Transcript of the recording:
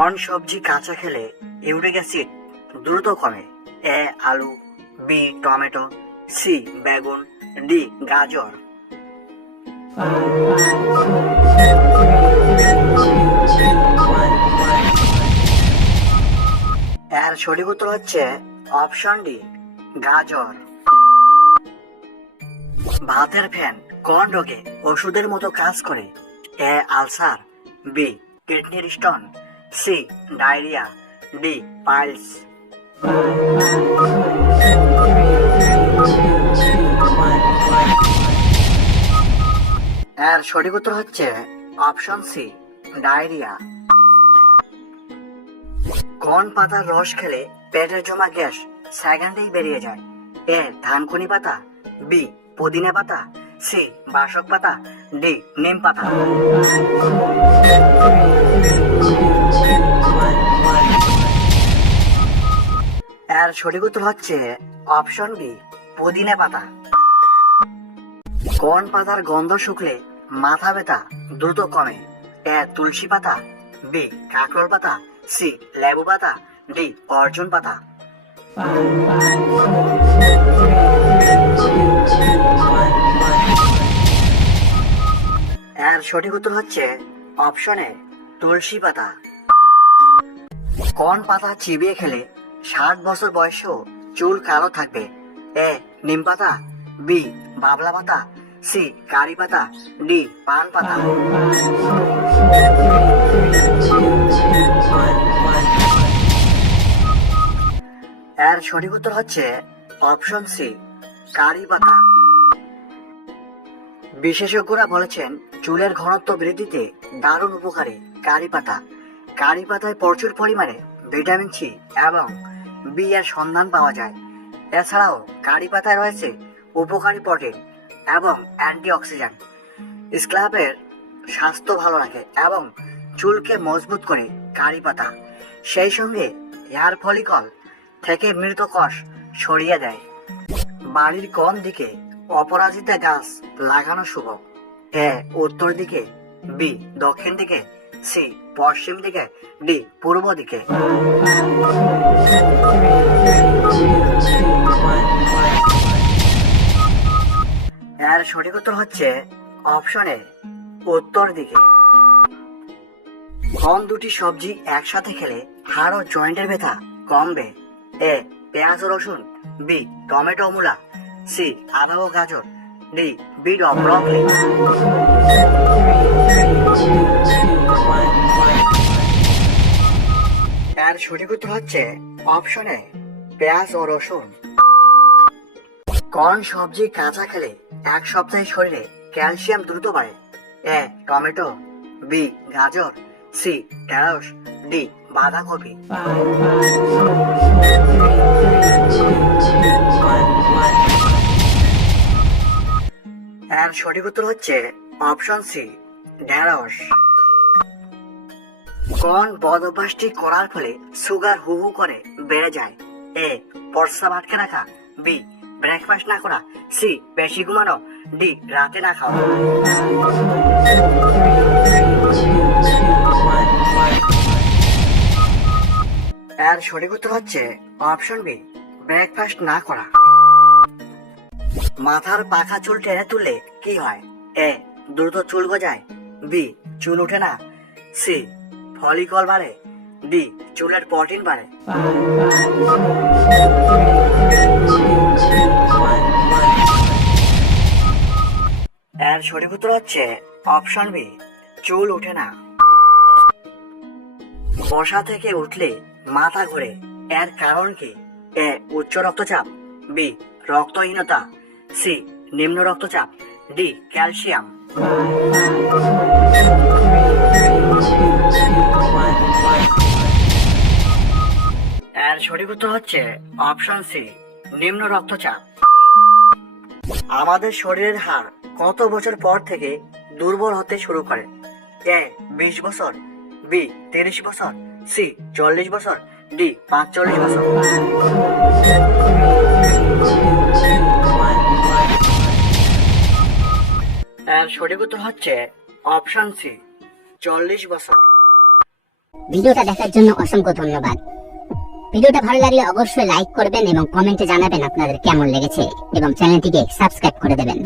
কোন সবজি কাঁচা খেলে ইউরিক অ্যাসিড দ্রুত কমে? এ আলু, বি টমেটো, সি বেগুন, ডি গাজর। এর সঠিক উত্তর হচ্ছে অপশন ডি গাজর। ভাতের ফ্যান কোন রোগে ওষুধের মতো কাজ করে? এ আলসার, বি কিডনির stone, C diarrhoea, D piles. এর সঠিক উত্তর হচ্ছে অপশন সি ডায়রিয়া। কোন পাতার রস খেলে পেটের জমা গ্যাস সেকেন্ডেই বেরিয়ে যায়? এ ধানকুনি পাতা, বি পুদিনা পাতা, সি বাসক পাতা, ডি নিম পাতা। এর সঠিক উত্তর হচ্ছে অপশন বি পুদিনা পাতা। কোন পাতার গন্ধ শুকলে মাথা ব্যথা দ্রুত কমে? এ তুলসী পাতা, বি কাঁকরোল পাতা, সি লেবু পাতা, ডি অর্জুন পাতা। এর সঠিক উত্তর হচ্ছে অপশন এ তুলসী পাতা। কোন পাতা চিবিয়ে খেলে 60 বছর বয়সেও চুল কালো থাকবে? এ নিম পাতা, বি বাবলা পাতা, সি কারি পাতা, ডি পান পাতা। এর সঠিক উত্তর হচ্ছে অপশন সি কারি পাতা। বিশেষজ্ঞরা বলেছেন চুলের ঘনত্ব বৃদ্ধিতে দারুণ উপকারী কারি পাতা। কারি পাতায় প্রচুর পরিমাণে ভিটামিন সি এবং বি এর সন্ধান পাওয়া যায়। এছাড়াও কারি পাতায় রয়েছে উপকারী প্রোটিন এবং অ্যান্টিঅক্সিডেন্ট। স্ক্যাল্পের স্বাস্থ্য ভালো রাখে এবং চুলকে মজবুত করে কারি পাতা। সেই সঙ্গে হেয়ার ফলিকল থেকে মৃত কোষ সরিয়ে দেয়। বাড়ির কোন দিকে অপরাজিতা গাছ লাগানো শুভ? এ উত্তর দিকে, বি দক্ষিণ দিকে, সি পশ্চিম দিকে, ডি পূর্ব দিকে। এর সঠিক উত্তর হচ্ছে অপশন এ উত্তর দিকে। কোন দুটি সবজি একসাথে খেলে হাড় ও জয়েন্টের ব্যথা কমবে? এ পেঁয়াজ ও রসুন, বি টমেটো ও মূলা, সি আদা ও গাজর, ডি বিট ও ব্রকলি। এর সঠিক উত্তর হচ্ছে অপশন এ পেঁয়াজ ও রসুন। কোন সবজি কাঁচা খেলে 1 সপ্তাহে শরীরে ক্যালসিয়াম দ্রুত বাড়ে? এ টমেটো, বি গাজর, সি ঢেঁড়স, ডি বাঁধাকপি। এর সঠিক উত্তর হচ্ছে অপশন সি ঢেঁড়স। কোন বদ অভ্যাসটি করার ফলে সুগার হু হু করে বেড়ে যায়? এ প্রস্রাব আটকে রাখা, বি ব্রেকফাস্ট না করা, সি বেশি ঘুমানো, ডি রাতে না খাওয়া। এর সঠিক উত্তর হচ্ছে অপশন বি ব্রেকফাস্ট না করা। মাথার পাখা চুল টেনে তুললে কি হয়? এ দ্রুত চুল গজায়, বি চুল ওঠে না, সি ফলিকল বাড়ে, ডি চুলের প্রোটিন বাড়ে। এর সঠিক উত্তর হচ্ছে অপশন বি চুল ওঠে না। বসা থেকে উঠলে মাথা ঘোরে, এর কারণ কি? এ উচ্চ রক্তচাপ, বি রক্তহীনতা, সি নিম্ন রক্তচাপ, ডি ক্যালসিয়াম। এর সঠিক উত্তর হচ্ছে অপশন সি নিম্ন রক্তচাপ। আমাদের শরীরের হাড় কত বছর পর থেকে দুর্বল হতে শুরু করে? এ 20 বছর, বি 30 বছর, সি 40 বছর, ডি 45 বছর। এর সঠিক উত্তর হচ্ছে অপশন সি 40 বছর। ভিডিওটা দেখার জন্য অসংখ্য ধন্যবাদ। ভিডিওটা ভালো লাগলে অবশ্যই লাইক করবেন এবং কমেন্টে জানাবেন আপনাদের কেমন লেগেছে এবং চ্যানেলটিকে সাবস্ক্রাইব করে দেবেন।